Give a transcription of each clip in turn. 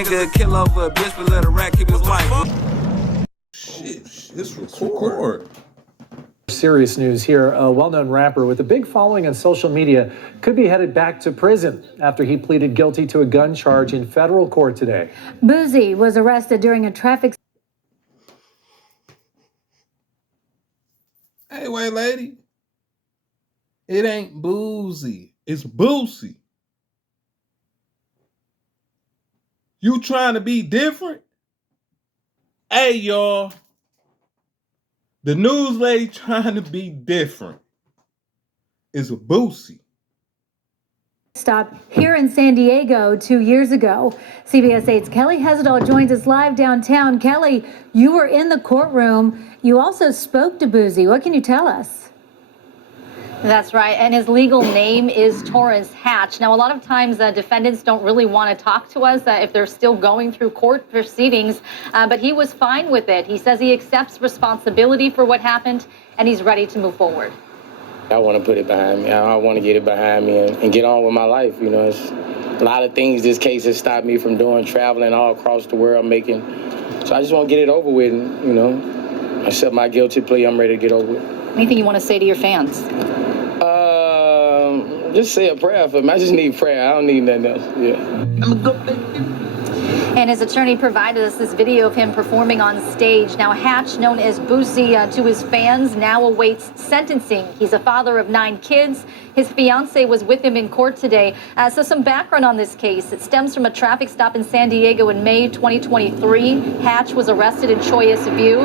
Nigga kill over a bitch, but let a rat keep his wife. Shit, it's record. Serious news here. A well-known rapper with a big following on social media could be headed back to prison after he pleaded guilty to a gun charge in federal court today. Boosie was arrested during a traffic. Hey, wait, lady. It ain't Boosie. It's Boosie. You trying to be different? Hey, y'all. The news lady trying to be different is a Boosie. Stop here in San Diego 2 years ago. CBS 8's Kelly Hessedall joins us live downtown. Kelly, you were in the courtroom. You also spoke to Boosie. What can you tell us? That's right, and his legal name is Torrance Hatch. Now, a lot of times defendants don't really want to talk to us if they're still going through court proceedings, but he was fine with it. He says he accepts responsibility for what happened, and he's ready to move forward. I want to put it behind me. I want to get it behind me and get on with my life. You know, it's a lot of things this case has stopped me from doing, traveling all across the world, making. So I just want to get it over with, and, you know, accept my guilty plea. I'm ready to get over it. Anything you want to say to your fans? Just say a prayer for me. I just need prayer. I don't need nothing else. Yeah. And his attorney provided us this video of him performing on stage. Now, Hatch, known as Boosie to his fans, now awaits sentencing. He's a father of 9 kids. His fiance was with him in court today. So some background on this case. It stems from a traffic stop in San Diego in May 2023. Hatch was arrested in Choias View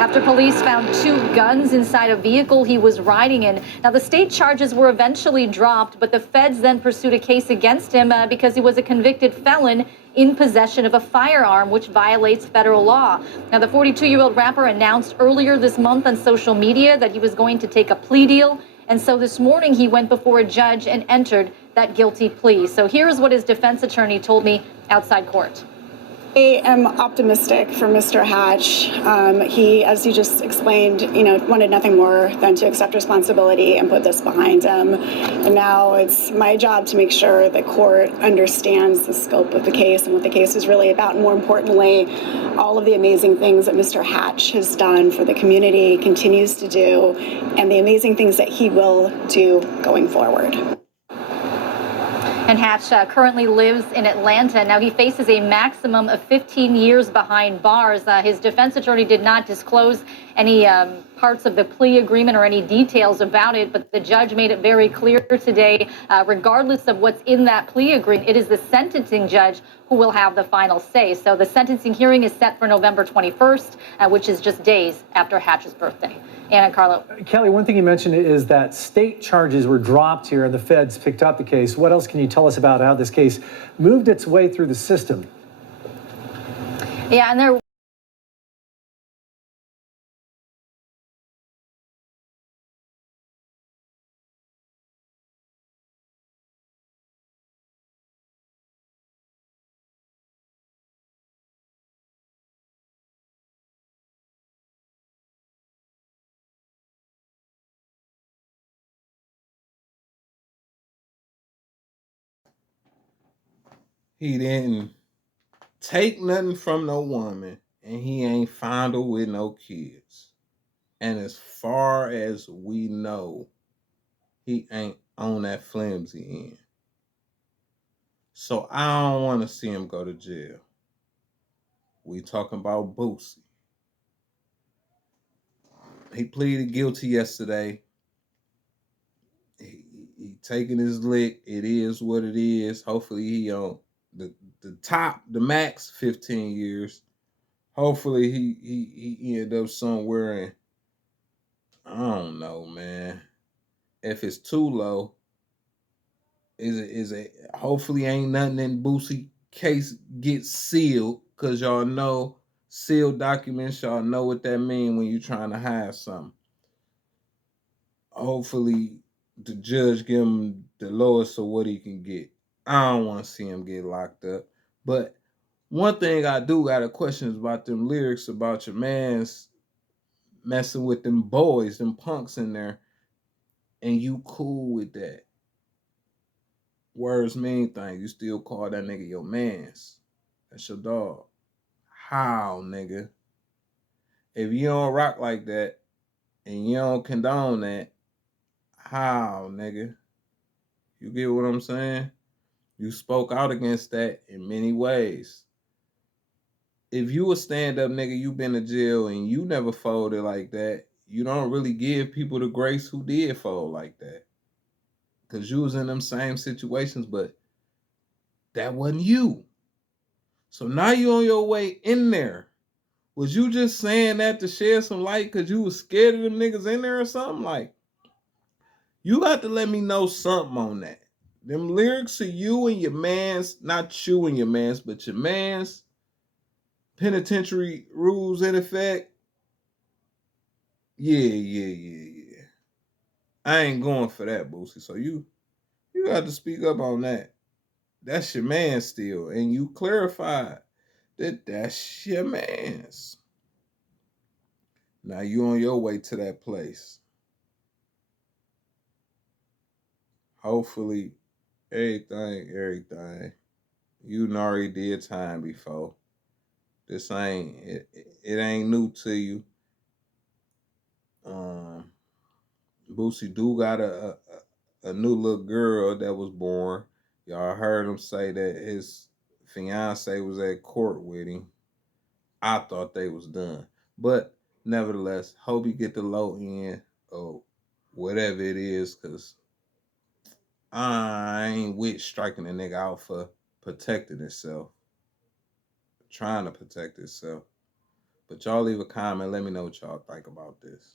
after police found 2 guns inside a vehicle he was riding in. Now, the state charges were eventually dropped, but the feds then pursued a case against him because he was a convicted felon in possession of a firearm, which violates federal law. Now, the 42-year-old rapper announced earlier this month on social media that he was going to take a plea deal. And so this morning he went before a judge and entered that guilty plea. So here's what his defense attorney told me outside court. I am optimistic for Mr. Hatch. He, as you just explained, wanted nothing more than to accept responsibility and put this behind him. And now it's my job to make sure the court understands the scope of the case and what the case is really about. And more importantly, all of the amazing things that Mr. Hatch has done for the community, continues to do, and the amazing things that he will do going forward. And Hatch currently lives in Atlanta. Now, he faces a maximum of 15 years behind bars. His defense attorney did not disclose any parts of the plea agreement or any details about it, but the judge made it very clear today, regardless of what's in that plea agreement, it is the sentencing judge who will have the final say. So the sentencing hearing is set for November 21st, which is just days after Hatch's birthday. Anna, Carlo. Kelly, one thing you mentioned is that state charges were dropped here and the feds picked up the case. What else can you tell us about how this case moved its way through the system? Yeah, and there He didn't take nothing from no woman, and he ain't found her with no kids. And as far as we know, he ain't on that flimsy end. So I don't want to see him go to jail. We talking about Boosie. He pleaded guilty yesterday. He taking his lick. It is what it is. Hopefully he on the max 15 years. Hopefully he end up somewhere in, I don't know, man. If it's too low, is it hopefully ain't nothing in Boosie case gets sealed, because y'all know sealed documents, y'all know what that mean when you're trying to hide something. Hopefully the judge give him the lowest of what he can get. I don't want to see him get locked up. But one thing I do got a question is about them lyrics about your man's messing with them boys, them punks in there, and you cool with that. Words mean things. You still call that nigga your mans. That's your dog. How, nigga? If you don't rock like that and you don't condone that, how, nigga? You get what I'm saying? You spoke out against that in many ways. If you a stand-up nigga, you been to jail and you never folded like that, you don't really give people the grace who did fold like that. Because you was in them same situations, but that wasn't you. So now you on your way in there. Was you just saying that to shed some light because you was scared of them niggas in there or something? Like, you got to let me know something on that. Them lyrics of you and your mans, not you and your mans, but your mans, penitentiary rules in effect. Yeah. I ain't going for that, Boosie. So you got to speak up on that. That's your man still. And you clarified that that's your man's. Now you on your way to that place. Hopefully, everything. You done already did time before. This ain't it ain't new to you. Boosie do got a new little girl that was born. Y'all heard him say that his fiance was at court with him. I thought they was done. But nevertheless, hope you get the low end of whatever it is, because I ain't with striking a nigga out for protecting himself, trying to protect himself. But y'all leave a comment. Let me know what y'all think about this.